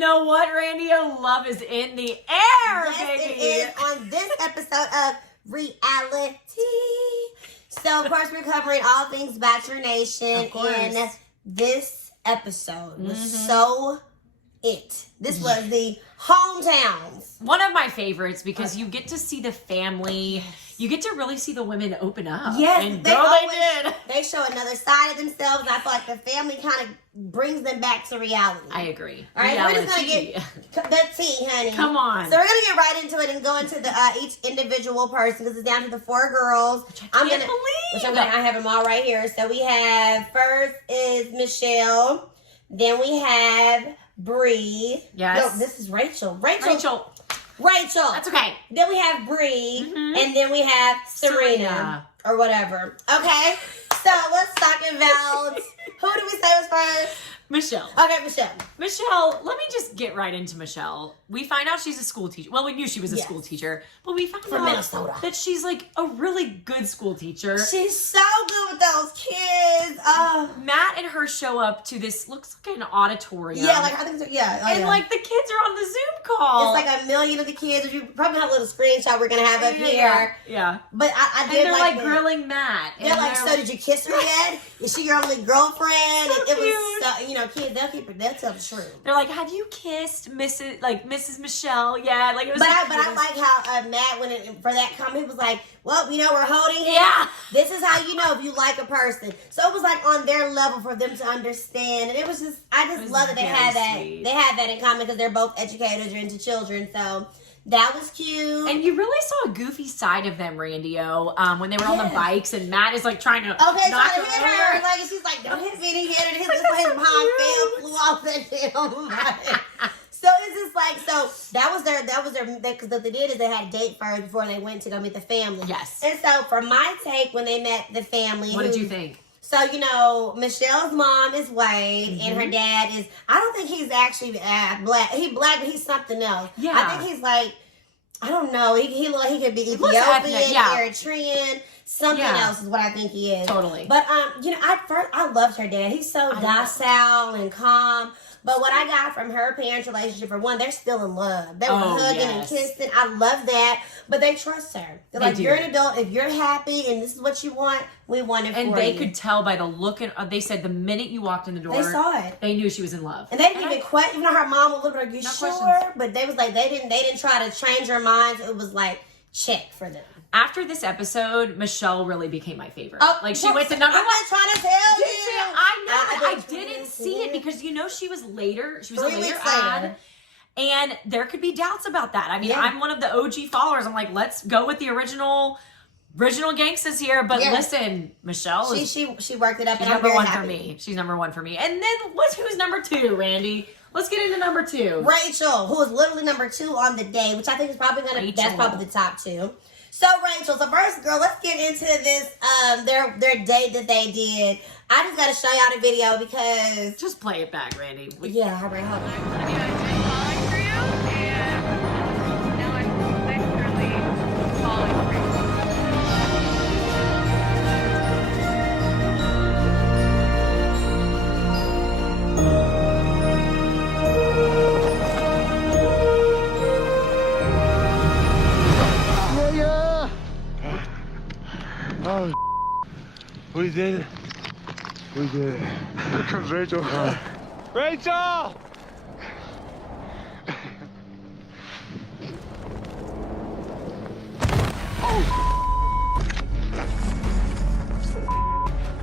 know what, Randy? Love is in the air, yes, baby. It is on this episode of RealiTEA. So, of course, we're covering all things Bachelor Nation. Of course. And this episode was so it. This was the hometowns. One of my favorites because you get to see the family. You get to really see the women open up. Yes, and they did. They show another side of themselves, and I feel like the family kind of brings them back to reality. I agree. All right, we're just going to get the tea, honey. Come on. So we're going to get right into it and go into the each individual person because it's down to the 4 girls. Which I can't believe. I have them all right here. So we have, first is Michelle. Then we have Bree. Yes. No, this is Rachel. Rachel. That's okay. Then we have Bree. And then we have Serena. Or whatever. Okay. So let's talk about, who do we say was first? Michelle. Okay, Michelle. Michelle, let me just get right into Michelle. We find out she's a school teacher. Well, we knew she was a school teacher, but we found out Minnesota. that she's like a really good school teacher. She's so good with those kids. Matt and her show up to this, looks like an auditorium. Yeah, like I think so. Yeah. And like the kids are on the Zoom call. It's like 1 million of the kids. You probably have a little screenshot we're going to have up here. Yeah. But I did and they're like grilling Matt. They're like, so did you kiss her yet? Is she your only girlfriend? So it cute. was so, you know, kids, they'll tell the truth. They're like, have you kissed Mrs. Michelle? Yeah, like it was. But I like how Matt for that comment was like, well, you know, we're holding hands. Yeah. This is how you know if you like a person. So it was like on their level for them to understand, and it was just I just love that they had that. Sweet. They had that in common because they're both educators or into children. So that was cute. And you really saw a goofy side of them, Randy-O, when they were on the bikes, and Matt is like trying to knock hit her her. over. Like she's like, don't hit me, hit her. His behind flew off that damn. So it's just like, so that was their, because what they did is they had a date first before they went to go meet the family. Yes. And so for my take, when they met the family. What did you think? So, you know, Michelle's mom is Wade, and her dad is, I don't think he's actually black. He's black, but he's something else. Yeah. I think he's like, I don't know. He could be Ethiopian, Eritrean, something else is what I think he is. Totally. But you know, I loved her dad. He's so docile and calm. But what I got from her parents' relationship, for one, they're still in love. They were hugging and kissing. I love that. But they trust her. They're like, you're an adult. If you're happy and this is what you want, we want it for you. And they could tell by the look. They said the minute you walked in the door, they saw it. They knew she was in love. And they didn't even question. Even though her mom was a little bit, are you sure? Questions. But they was like, they didn't try to change her minds. It was like, check for them. After this episode, Michelle really became my favorite. Oh, like she went to number 1. I'm trying to tell you. I know. I didn't see it because you know she was later. She was 3 a later weeks ad. later. And there could be doubts about that. I mean, I'm one of the OG followers. I'm like, let's go with the original gangsters here. But listen, Michelle is she worked it up. she's and number I'm very 1 happy. for me. She's number 1 for me. And then who's number 2, Randy? Let's get into number 2. Rachel, who is literally number 2 on the day, which I think is probably that's probably the top 2. So Rachel, so first, girl, let's get into this their date that they did. I just gotta show y'all the video because just play it back, Randy. Yeah, all right, hold on. Falling for you, and now I'm literally falling for you. Oh, we did it. We did it. Here comes Rachel. Rachel!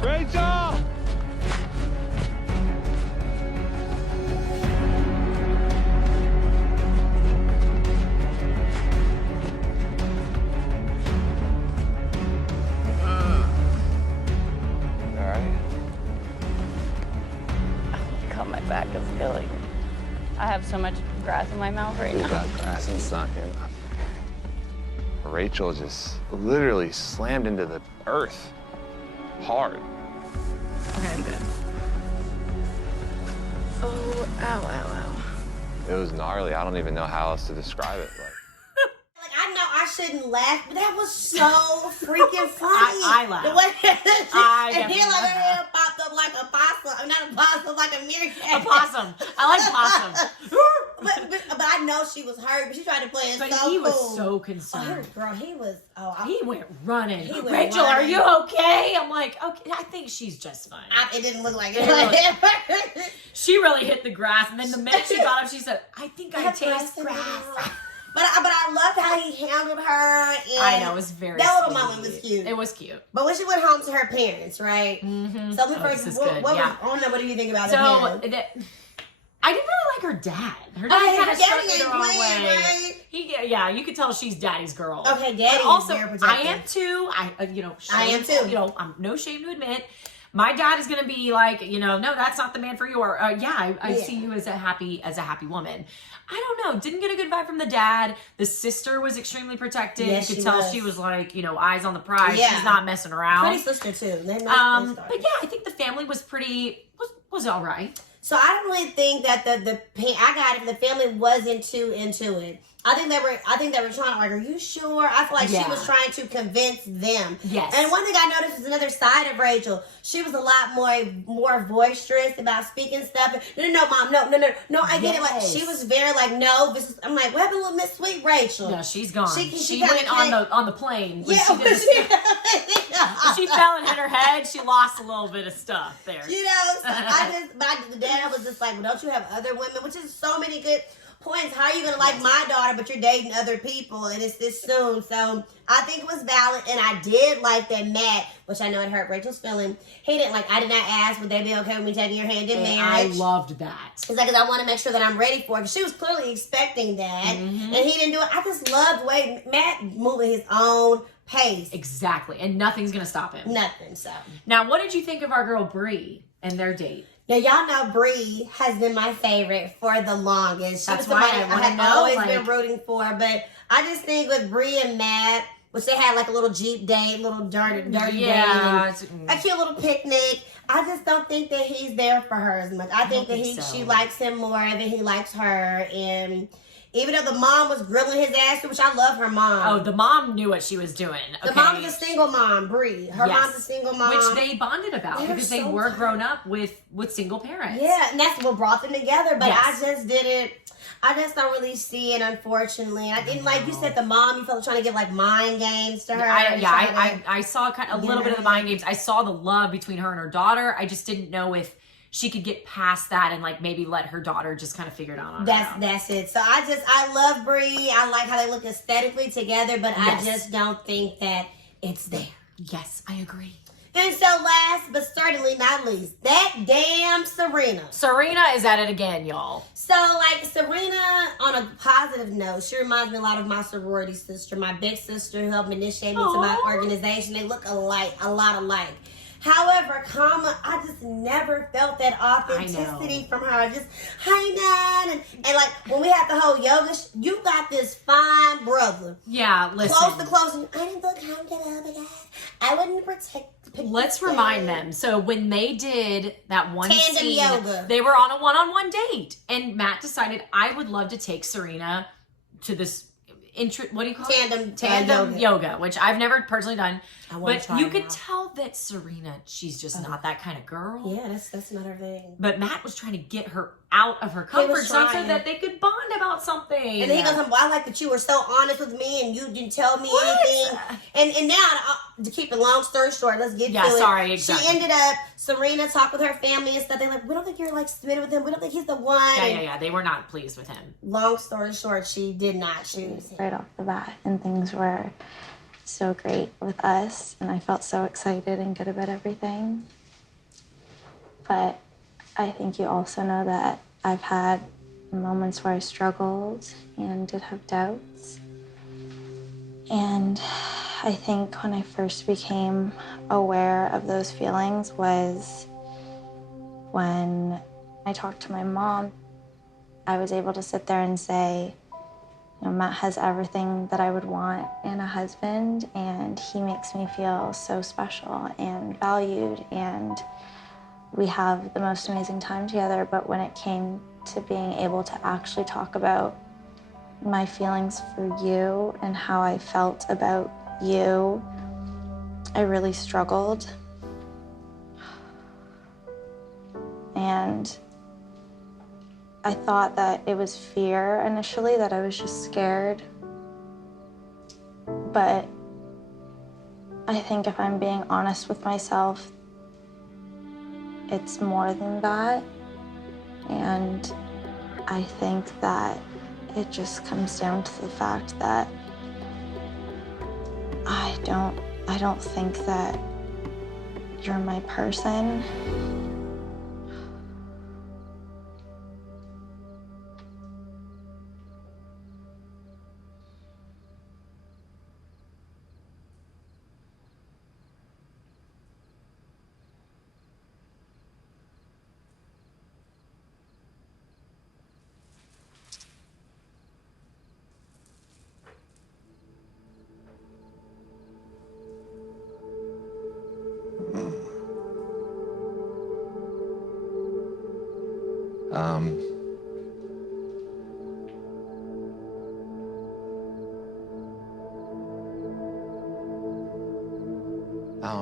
Rachel! My back is killing. I have so much grass in my mouth right now. You got grass and stuck in. Rachel just literally slammed into the earth hard. Okay, I'm good. Oh, ow, ow, ow. It was gnarly. I don't even know how else to describe it. Like I know I shouldn't laugh, but that was so freaking funny. I laughed. The way and then like her definitely hair popped up like a possum. Not a possum, like a meerkat. A possum. I like possum. I know she was hurt, but she tried to play it But so he cool. was so Oh, concerned. he was. He went running. He went Rachel, running. are you okay? I'm like, okay, I think she's just fine. It didn't look like it. She really hit the grass, and then the minute she got up, she said, I think I taste grass. But I loved how he handled her. And I know, it was very that little sweet. moment was cute. It was cute. But when she went home to her parents, right? Mm-hmm. So first, this is what good. was, Yeah. I don't know, what do you think about So, it? I didn't really like her dad. Her Okay, dad kind her of struck daddy me ain't the wrong playing, way. right? Yeah, you could tell she's daddy's girl. Okay, daddy But also, is very protective. I am too. I am too. I'm no shame to admit. My dad is gonna be like, no, that's not the man for you. Or I see you as a happy woman. I don't know. Didn't get a good vibe from the dad. The sister was extremely protective. Yes, you could she tell was. she was like, eyes on the prize. Yeah. She's not messing around. Pretty sister too. They But started. yeah, I think the family was was all right. So I don't really think that I got it. The family wasn't too into it. I think they were trying to like, are you sure? I feel like she was trying to convince them. Yes. And one thing I noticed is another side of Rachel. She was a lot more boisterous about speaking stuff. No, mom, no. I get it. Like she was very like, no. I'm like, what happened with Miss Sweet Rachel? No, she's gone. She went on the plane. When Yeah, she, did when she fell and hit her head. She lost a little bit of stuff there. So the dad was just like, well, don't you have other women? Which is so many good points. How are you gonna like my daughter, but you're dating other people, and it's this soon? So I think it was valid, and I did like that Matt, which I know it hurt Rachel's feeling. He didn't like. I did not ask, would they be okay with me taking your hand in marriage? I loved that. He's like, 'cause I want to make sure that I'm ready for it. 'Cause she was clearly expecting that, and he didn't do it. I just loved the way Matt moving his own pace. Exactly, and nothing's gonna stop him. Nothing. So now, what did you think of our girl Bree and their date? now y'all know Bree has been my favorite for the longest. She That's was somebody why I wanna had know, always like- been rooting for, but I just think with Bree and Matt, which they had like a little Jeep date, little dirty Yeah, date, and a cute little picnic. I just don't think that he's there for her as much. I think that she likes him more than he likes her, and even though the mom was grilling his ass, which I love her mom. Oh, the mom knew what she was doing. The mom's a single mom, Bree. Her mom's a single mom. Which they bonded about because they were grown up with single parents. Yeah, and that's what brought them together. But Yes. I just don't really see it, unfortunately. I didn't, like you said, the mom, you felt trying to give like mind games to her. I saw a little bit of the mind games. I saw the love between her and her daughter. I just didn't know if she could get past that and like maybe let her daughter just kind of figure it out on her own. That's it. So I love Bree. I like how they look aesthetically together, but I just don't think that it's there. Yes, I agree. And so last but certainly not least, that damn Serena. Serena is at it again, y'all. So, like, Serena, on a positive note, she reminds me a lot of my sorority sister, my big sister who helped initiate me to my organization. They look alike, a lot alike. However, I just never felt that authenticity from her. Just, hi, Nan. And like, when we had the whole yoga, you got this fine brother. Yeah, listen. Close to close. I didn't feel comfortable, oh my God. I wouldn't protect. Let's remind them. So when they did that one Tandem scene, yoga. they were on a one-on-one date. And Matt decided, I would love to take Serena to this what do you call it? Tandem yoga, which I've never personally done. But you could tell that Serena, she's just not that kind of girl. Yeah, that's not her thing. But Matt was trying to get her out of her comfort zone so that they could bond about something. And then he goes, well, I like that you were so honest with me and you didn't tell me anything. And now, to keep the long story short, let's get to it. Exactly. She ended up, Serena talked with her family and stuff. They're like, we don't think you're like submitted with him. We don't think he's the one. Yeah. They were not pleased with him. Long story short, she did not choose him. Right off the bat, and things were so great with us, and I felt so excited and good about everything. But I think you also know that I've had moments where I struggled and did have doubts. And I think when I first became aware of those feelings was when I talked to my mom. I was able to sit there and say, Matt has everything that I would want in a husband, and he makes me feel so special and valued, and we have the most amazing time together. But when it came to being able to actually talk about my feelings for you and how I felt about you, I really struggled. And I thought that it was fear initially, that I was just scared. But I think if I'm being honest with myself, it's more than that. And I think that it just comes down to the fact that I don't think that you're my person.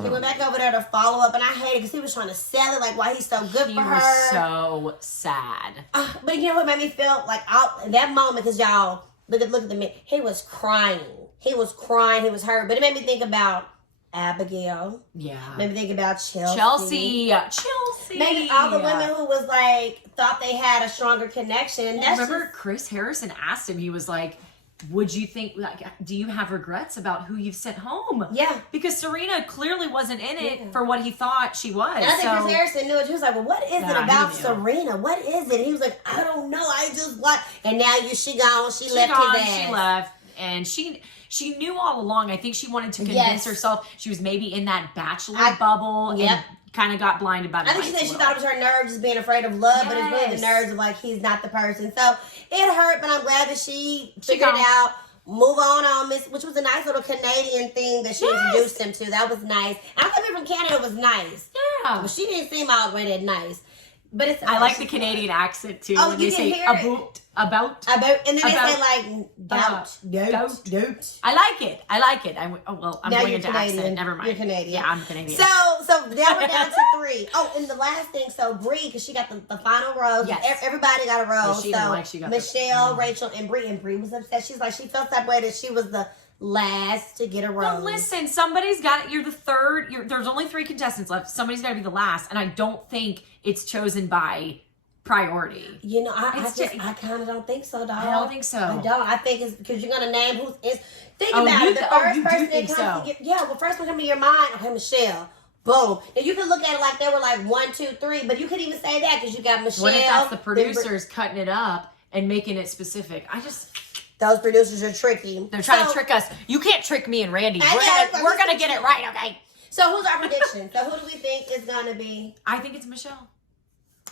He went back over there to follow up, and I hate it because he was trying to sell it, like why he's so good for her. He was so sad. But you know what made me feel like that moment? Because y'all look at the man. He was crying. He was crying. He was hurt. But it made me think about Abigail. Yeah. Made me think about Chelsea. Maybe all the women who was like thought they had a stronger connection. Well, remember, Chris Harrison asked him. He was like, would you think, like, do you have regrets about who you've sent home? Yeah. Because Serena clearly wasn't in it for what he thought she was. And I think Chris Harrison knew it. He was like, well, what is it about Serena? What is it? And he was like, I don't know. I just like, and now she gone. She left his ass. She left. And she knew all along. I think she wanted to convince herself she was maybe in that Bachelor bubble and kind of got blinded by the I think she said she thought it was her nerves just being afraid of love, but it's really the nerves of like he's not the person. So it hurt, but I'm glad that she figured it out. Move on, which was a nice little Canadian thing that she introduced him to. That was nice. I thought people from Canada was nice. Yeah. But she didn't seem already nice. But it's I like the Canadian accent too. Oh, when you they can say hear about, and then they say like goat. I like it. I'm now going you're into Canadian. accent. Never mind. You're Canadian. Yeah, I'm Canadian. So now we're down to 3. Oh, and the last thing, so Bree, because she got the final rose. Yes. Everybody got a rose. She didn't like she got Michelle, Rachel, and Bree. And Bree was upset. She's like, she felt that way that she was the last to get a rose. But listen, somebody's got it. You're the third. There's only 3 contestants left. Somebody's got to be the last. And I don't think it's chosen by priority. You know, I kind of don't think so, dog. I don't think so. I don't. I think it's because you're gonna name who's is. Think about it. The first person that comes to well, first one come to your mind. Okay, Michelle. Boom. And you can look at it like they were like 1, 2, 3, but you could even say that because you got Michelle. What if that's the producers cutting it up and making it specific? Those producers are tricky. They're trying to trick us. You can't trick me and Randy. We're gonna get it right, okay? So who's our prediction? So who do we think is gonna be? I think it's Michelle.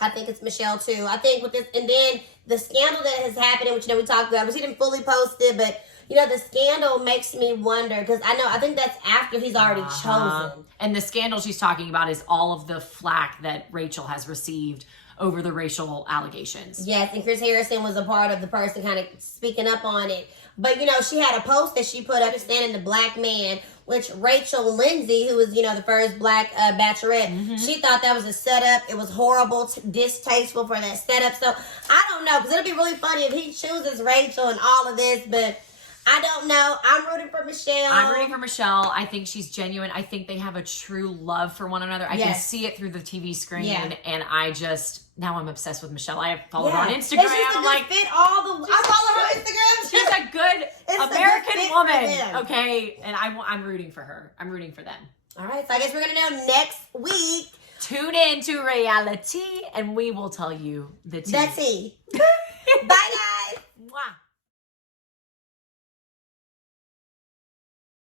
I think it's Michelle too. I think with this, and then the scandal that has happened, which we talked about, but she didn't fully post it, but the scandal makes me wonder because I think that's after he's already chosen. And the scandal she's talking about is all of the flack that Rachel has received over the racial allegations. Yes, and Chris Harrison was a part of the person kind of speaking up on it. But, she had a post that she put up standing the black man, which Rachel Lindsay, who was, the first black bachelorette, she thought that was a setup. It was horrible, distasteful for that setup. So, I don't know, because it'll be really funny if he chooses Rachel and all of this, but I don't know. I'm rooting for Michelle. I'm rooting for Michelle. I think she's genuine. I think they have a true love for one another. I can see it through the TV screen, and now I'm obsessed with Michelle. I follow her on Instagram. I'm like, I follow her on Instagram. She's a good American woman. Okay, and I'm rooting for her. I'm rooting for them. All right, so I guess we're gonna know next week. Tune in to RealiTEA, and we will tell you the tea. The tea.